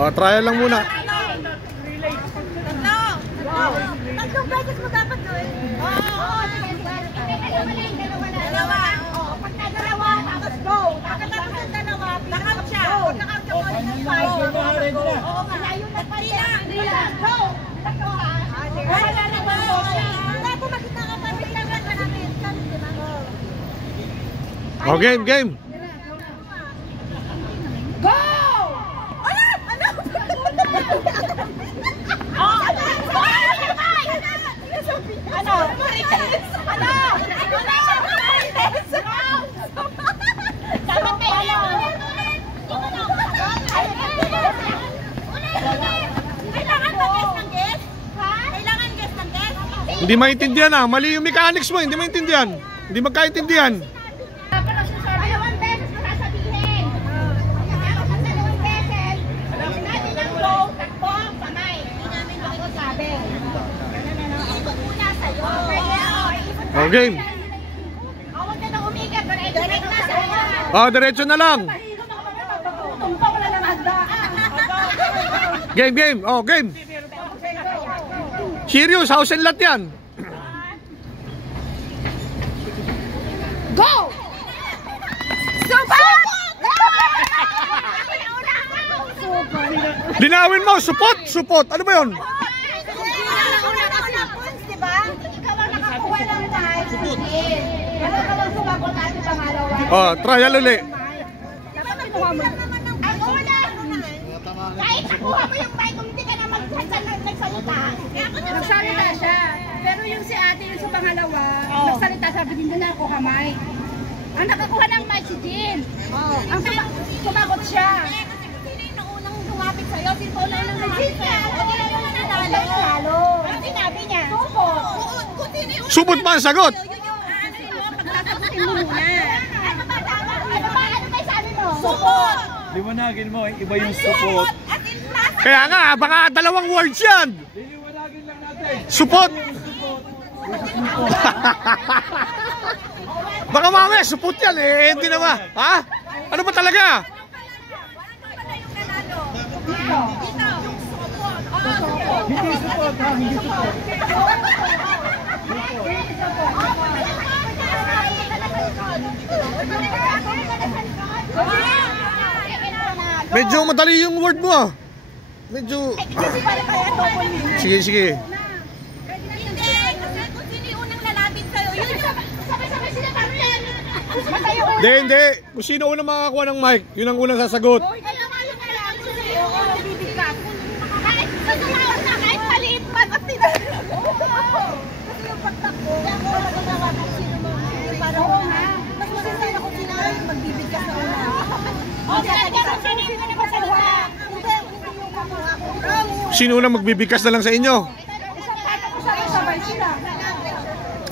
Trial lang muna. Tatlong beses mo dapat doon. Dalawa. Pagka dalawa, tapos go. Pagkatapos ng dalawa, nakount siya. Nakount siya pa rin ng 5. Oo, malayo na pa rin. Go! Wala na ba? Wala po makita ka pa rin lang ka natin. Oh, game, game. Go! Ano? Ano? Ano? Marites! Ano? Marites! Dapat may alam. Kailangan ba guess ng guess? Ha? Kailangan guess ng guess? Hindi maintindihan ah. Mali yung mechanics mo. Hindi maintindihan. Hindi magkaintindihan. Dalawang beses mo sasabihin. Sa dalawang beses, sinabi ng go, takbo, kamay. Hindi namin sabi. Iikot muna sa'yo. Oh, game. Huwag ka na umikot. Direct na sa'yo. Oh, diretso na lang. Tumpok na ng hagda. Game, game. Oh, game. Serious, house and lot yan. Go! Super! Linawin mo, support, support. Ano ba yun? Oh, trial ulit. Kahit nakuha mo yung mic, kung hindi ka na nagsalita. Nagsalita siya. Pero yung si ate, yung sa pangalawa, nagsalita, sabi din na ako kamay. Ang nakakuha ng mic si Jean. Ang sumagot siya. Sino yung naunang lumapit sa'yo? Sino pa unang lumapit sa'yo? Hindi na yung nanalo. Ano sinabi niya? Supot pa ang sagot. Sasagutin mo muna. Ano ba tama? Ano ba sabi mo? Support! Liwanagin mo, iba yung support. Kaya nga, baka dalawang words yan. Liwanagin lang natin. Support. Baka mamaya, support yan eh. Hindi naman. Ha? Ano ba talaga? Hindi support ha, hindi support. Medyo madali yung word mo ah. Medyo... Sige, sige. Hindi, kasi kung sino yung unang lalapit sa'yo, yun yung sabay-sabay sila parang. Hindi, hindi. Kung sino unang makakuha ng mic, yun ang unang sasagot. Kaya nga yung kailangan ko sa'yo, bibigkas. Kahit susunod na, kahit maliit man, at tinanong. Kasi yung pagtakbo, wala ko nawa kung sino mo. Parang, mas masasaya kung sino yung magbibigkas na una. Sino unang magbibigkas na lang sa inyo? Sabay sila.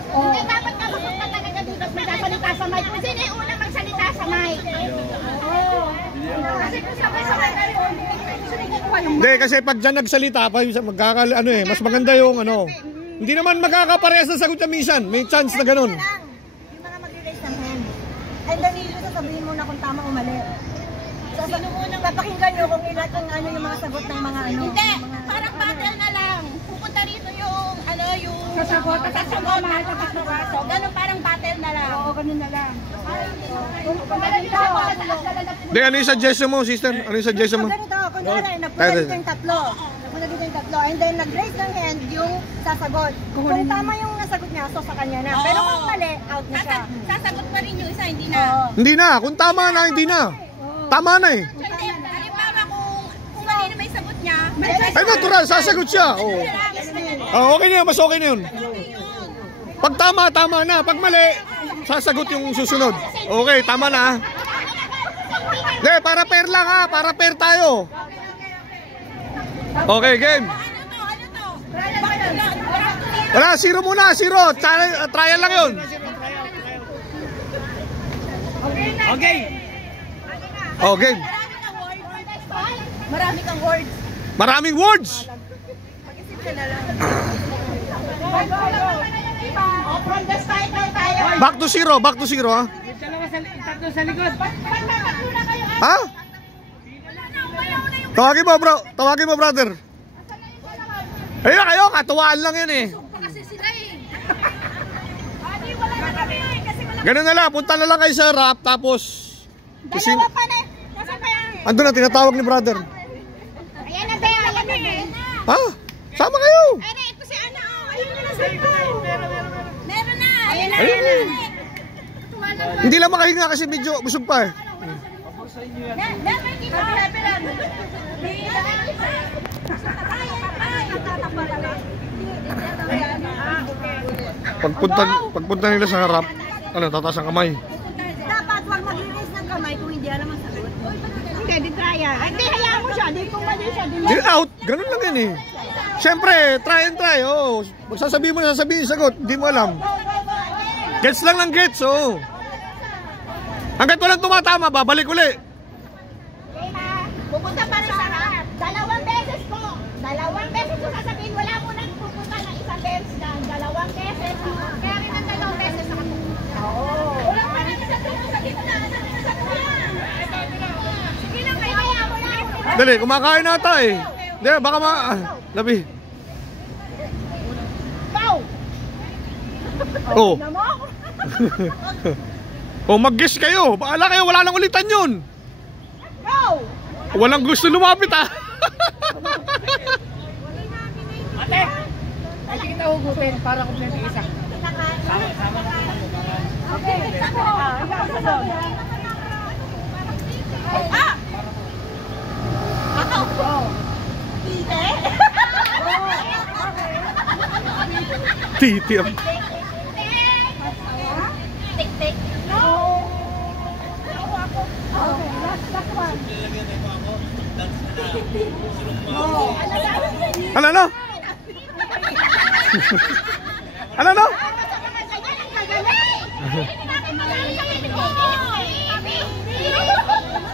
Hindi dapat ka mapunta talaga dito at magsasalita sa mic. Kung sino yung unang magsalita sa mic. Kasi kung sabay-sabay kayo, sino yung kukuha yung Hindi, kasi pag dyan nagsalita pa, ano eh, mas maganda yung ano. Hindi naman magkakaparehas na sagot niya minsan. May chance na ganun. Yung mga mag-raise ng hand. And then yung sasabihin mo na kung tama o mali. Sino mo nang papakinggan nyo kung ilan kung ano yung mga sagot ng mga ano. Hindi, parang battle na lang. Pupunta rito yung ano yung sasagot, sasagot, mahal ka sasagot. So, ganun parang battle na lang. Oo, ganun na lang. Hindi, ano yung suggestion mo, sister? Ano yung suggestion mo? Ganito, kunwari, napunta dito yung tatlo. Napunta dito yung tatlo. And then nag-raise ng hand yung sasagot. Kung tama yung nasagot niya, so sa kanya na. Pero kung mali, out na siya. Sasagot pa rin yung isa, hindi na. Hindi na. Kung tama na, hindi na. Tama na eh. Halimbawa kung mali na may sagot niya, Ay, natural. Sasagot siya. Oo. Oh, okay na yun. Mas okay na yun. Pag tama, tama na. Pag mali, sasagot yung susunod. Okay, tama na. Hindi, para pair lang ha. Para pair tayo. Okay, game. Wala, zero muna. Zero. Trial lang yun. Okay. Oh, game. marami kang words. Maraming words. Mag-isip ka na lang. From the start lang tayo. Back to zero. Back to zero ha. Tatlo sa likod. Ha? Tawagin mo, bro. Tawagin mo, brother. Ayun kayo, katuwaan lang yan eh. Kasi sila eh. Wala na kami kasi wala. Ganun na lang, punta na lang kayo sa rap, tapos... Dalawa pa na. Nasa pa yan? Andun na, tinatawag ni brother. Ayan na, Bea. Ayan na, Bea. Ha? Sama kayo. Ay, ito si Ana. Ayun na, nasa pa. Meron na. Ayan na, Ayun. ayan na. Hindi lang makahinga kasi medyo busog pa eh. Never give up. Happy lang. Pagpunta nila sa harap, ano, tataas ang kamay. Dapat wag mag-release ng kamay kung hindi alam ang sagot. Hindi, di try yan. Hindi, hayaan mo siya. Di kung mali siya. Di out, ganun lang yan eh. Siyempre, try and try, oh. Magsasabihin mo na sasabihin yung sagot, hindi mo alam. Gets lang ng gets, oh. Hanggat walang tumatama, babalik uli. Pupunta pa rin sa harap. 2 beses po. 2 beses ko sasabihin. Wala mo nang pupunta ng isang beses na. 2 beses. Kaya rin ang 2 beses sa kapupunta. Wala pa nang isang beses sa gitna. Sige lang, kaya mo lang. Dali, kumakain nata eh. Hindi, baka labi. Go! Oh. Namo? Oh, mag-guess kayo. Baala kayo, wala nang ulitan yun. Go! Walang gusto lumapit ah. Ate! Ay, kita hugutin para kumpleto isa. Sama na. Okay, ako. Ah! Ako? Tite? Titi ang... Tik-tik. No! Okay, last one. Ano? Ano?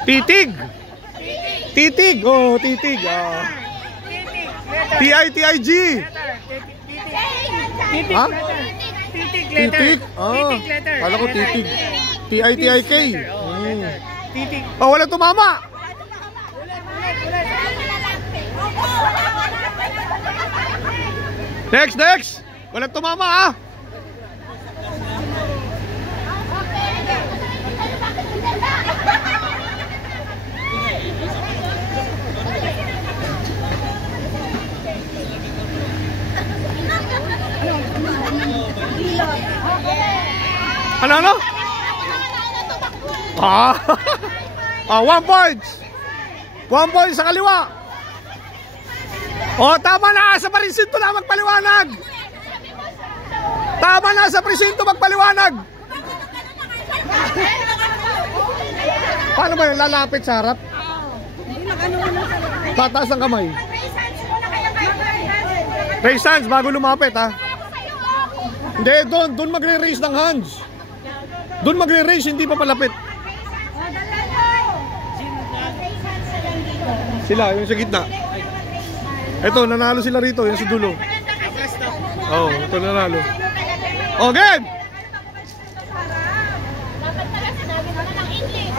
Titig. Titig. Oh, titig. Ah. T-I-T-I-G. Ha? Titig letter. Titig? Ah. Titig letter. Kala ko titig. T-I-T-I-K. Titig. Oh, walang tumama. Next. Walang tumama ah. Ano? Ah. 1 point. 1 point sa kaliwa. Oh, tama na. Sa presinto na magpaliwanag. Tama na sa presinto magpaliwanag. Paano ba yun? Lalapit sa harap? Tataas ang kamay. Raise hands bago lumapit ha. Hindi, doon magre-raise ng hands. Doon magre-raise, hindi pa palapit. Sila, yung sa gitna. Ito, nanalo sila rito, yung sa dulo. Oh, ito nanalo. Oh, game! Dapat pala sinabi mo na ng English.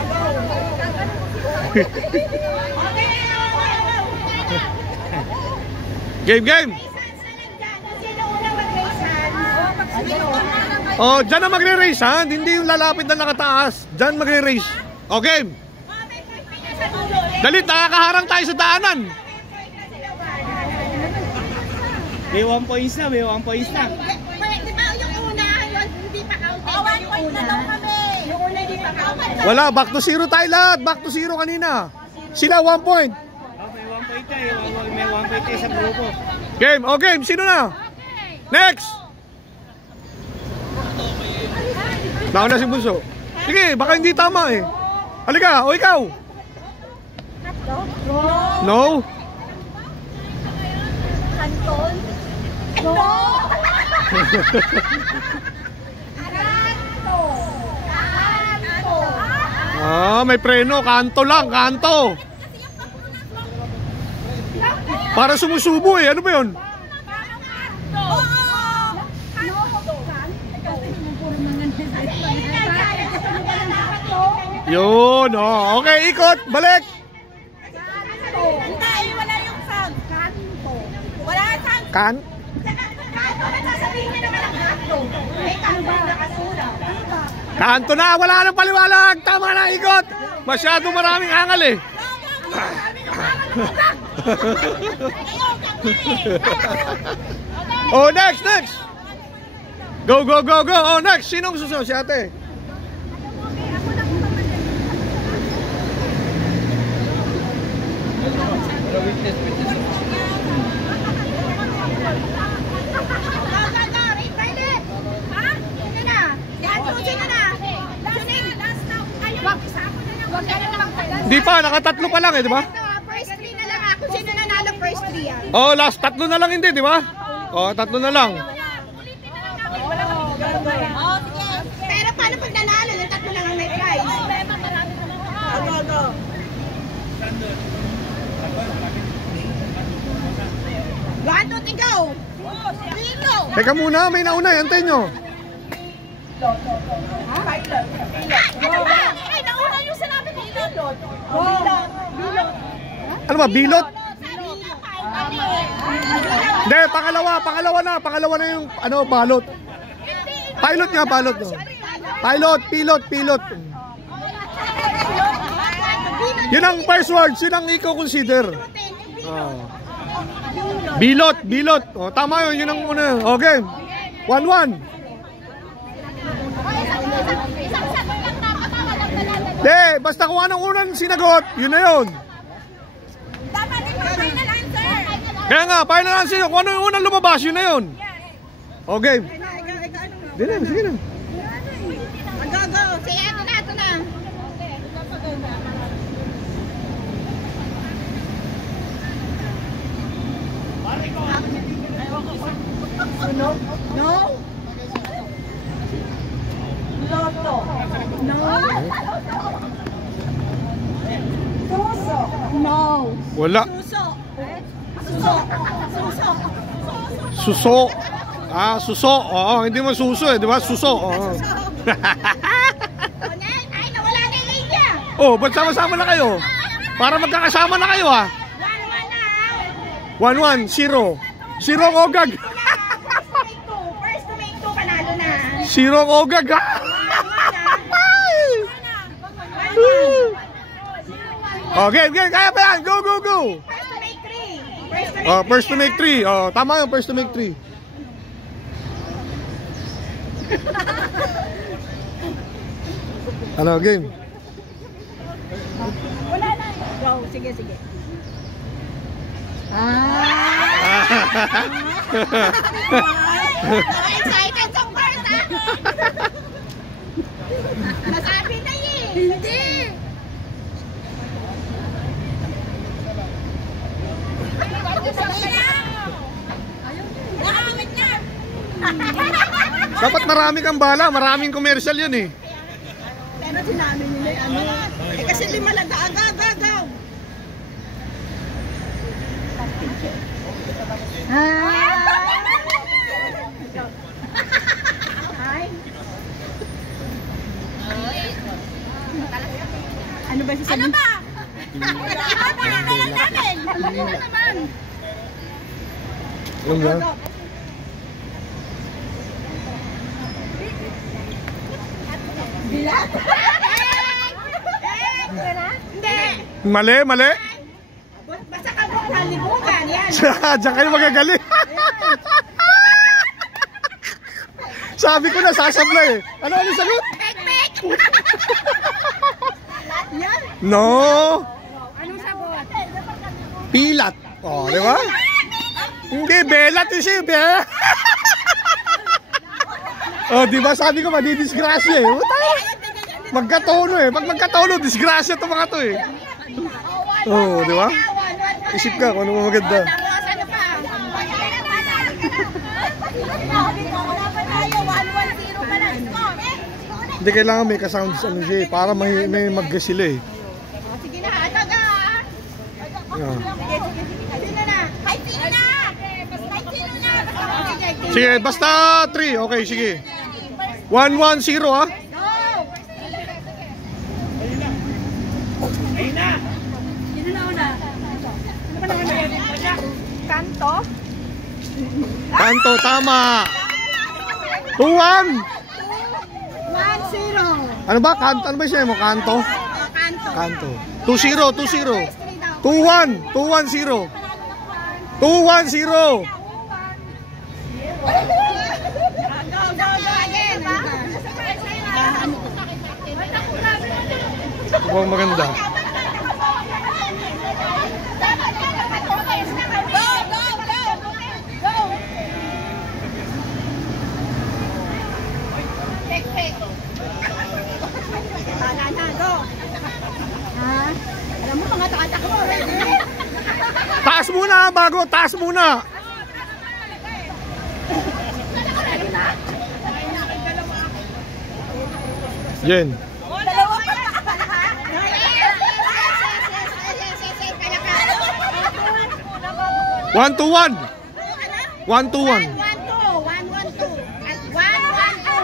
Game! Oh, dyan na magre-raise hand, hindi yung lalapit na nakataas. Dyan magre-raise. Oh, game! Dali, nakakaharang tayo sa daanan. May 1 points na, may 1 points na. Di ba yung una, hindi pa counted? 1 point na daw kami. Yung una, hindi pa counted. Wala, back to 0 tayo lahat. Back to 0 kanina. Sila 1 point. Oh, may 1 point tayo. May 1 point tayo sa grupo. Game, oh game, sino na? Next! Nauna si Bunso. Sige, baka hindi tama eh. Halika, o ikaw. No? Kanton? No! Ah, may preno. Kanto lang, kanto. Para sumusubo eh. Ano ba yun? Yun, oh. Okay, ikot. Balik. Kan? Kanto na sasabihin niya naman ang kanto. Eh, kanto na nakasura. Kanto na, wala nang paliwalag. Tama na, ikot. Masyado maraming angal eh. Oh, next, next. Go, go, go, go. Oh, next. Sinong susunod? Si ate. Di pa, nakatatlo pa lang eh, di ba? First 3 na lang ako. Sino nanalo first 3 yan? Oh, last tatlo na lang hindi, di ba? Oh, tatlo na lang. Pero paano pag nanalo? Yung tatlo lang ang may prize. One, two, three, go! Pilo! Teka muna, may nauna, antay nyo. Ano ba? Ay, nauna yung sinabi ni Bilot. Bilot. Ano ba, bilot? Sabi niya, Hindi, pangalawa na yung ano, balot. Pilot nga, balot. No? Pilot. Yun ang first words, yun ang i-consider. Oh. Bilot. Oh, tama yun, yun ang una. Okay, 1-1. Hindi, basta kung anong unang sinagot, yun na yun. Dapat yung final answer. Kaya nga, final answer yun. Kung ano yung unang lumabas, yun na yun. Okay. Hindi na, sige na. Go. Sige, ito na. No. Loto. No. Suso. No. Wala. Suso. Suso. Oo, hindi mo suso eh, di ba? Suso. Oo. Ay, nawala na yung idea. Oh, ba't sama-sama na kayo? Para magkakasama na kayo ah. 1-1, 0. 0 ang ogag. First to make 2, panalo na. 0 ang ogag ha. Okay, kaya pa yan. Go. First to make 3. Oh, first to make 3. Oh, tama yung first to make 3. Ano, game? Wala na. Go, sige. Excited sa first, ha? Nasabi na eh. Hindi. Dapat marami kang bala, maraming commercial yun eh. Pero sinabi nila yung ano. Eh kasi 5 lang. Go. Ano ba sasabihin? Ano ba? Ano naman? Alam mo? Bilat? Hindi. Mali. Basta ka po halibukan. Yan. Diyan kayo magagaling. Sabi ko na, sasablay eh. Ano sagot? Pek. Yan. No. Anong sagot? Pilat. Oh, di ba? Hindi, belat yun siya. Oh, di ba sabi ko, madidisgrasya eh. Magkatono eh. Pag magkatono, disgrasya to mga to eh. Oh, di ba? Isip ka kung ano mo maganda. Ano pa? Wala pa tayo. 1-1-0 pa lang. Hindi kailangan may ka-sounds ano siya eh. Para may magga sila eh. Sige na. Ataga. Yeah. Sino na? Ay, sino na? Sige, basta 3. Okay, sige. 1-1-0 ah. Kanto? Kanto, tama. 2-1. 1-0. Ano ba? Kanto? Ano ba siya mo? Kanto? Kanto. Kanto. 2-0, 2-0. 2-1, 2-1-0. 2-1-0. Mukhang maganda. Alam mo, mga takatak mo. Taas muna bago, taas muna. Jen. Dalawa pa. 1-1. 1-1. 1-1-2. 1-1-2.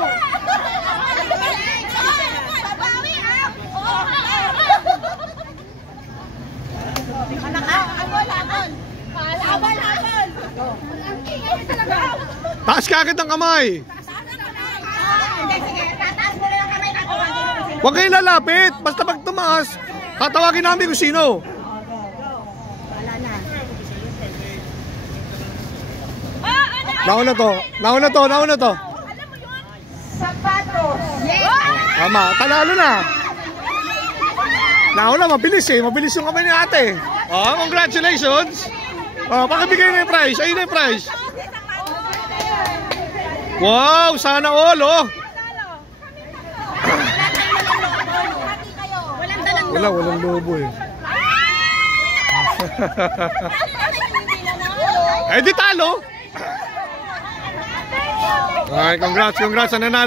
Taas ka agad ng kamay. Sige, tataas mo na yung kamay natin. Huwag kayong lalapit. Basta pag tumaas, tatawagin namin kung sino. Nauna to. Sapatos. Yes. Tama, talalo na. Nauna, mabilis eh. Mabilis yung kamay ni ate. Oh, congratulations. Oh, pakibigay na yung prize. Ayun na yung prize. Wow, sana all, oh. Walang lobo eh. Eh di talo. Ay, congrats sa nanalo.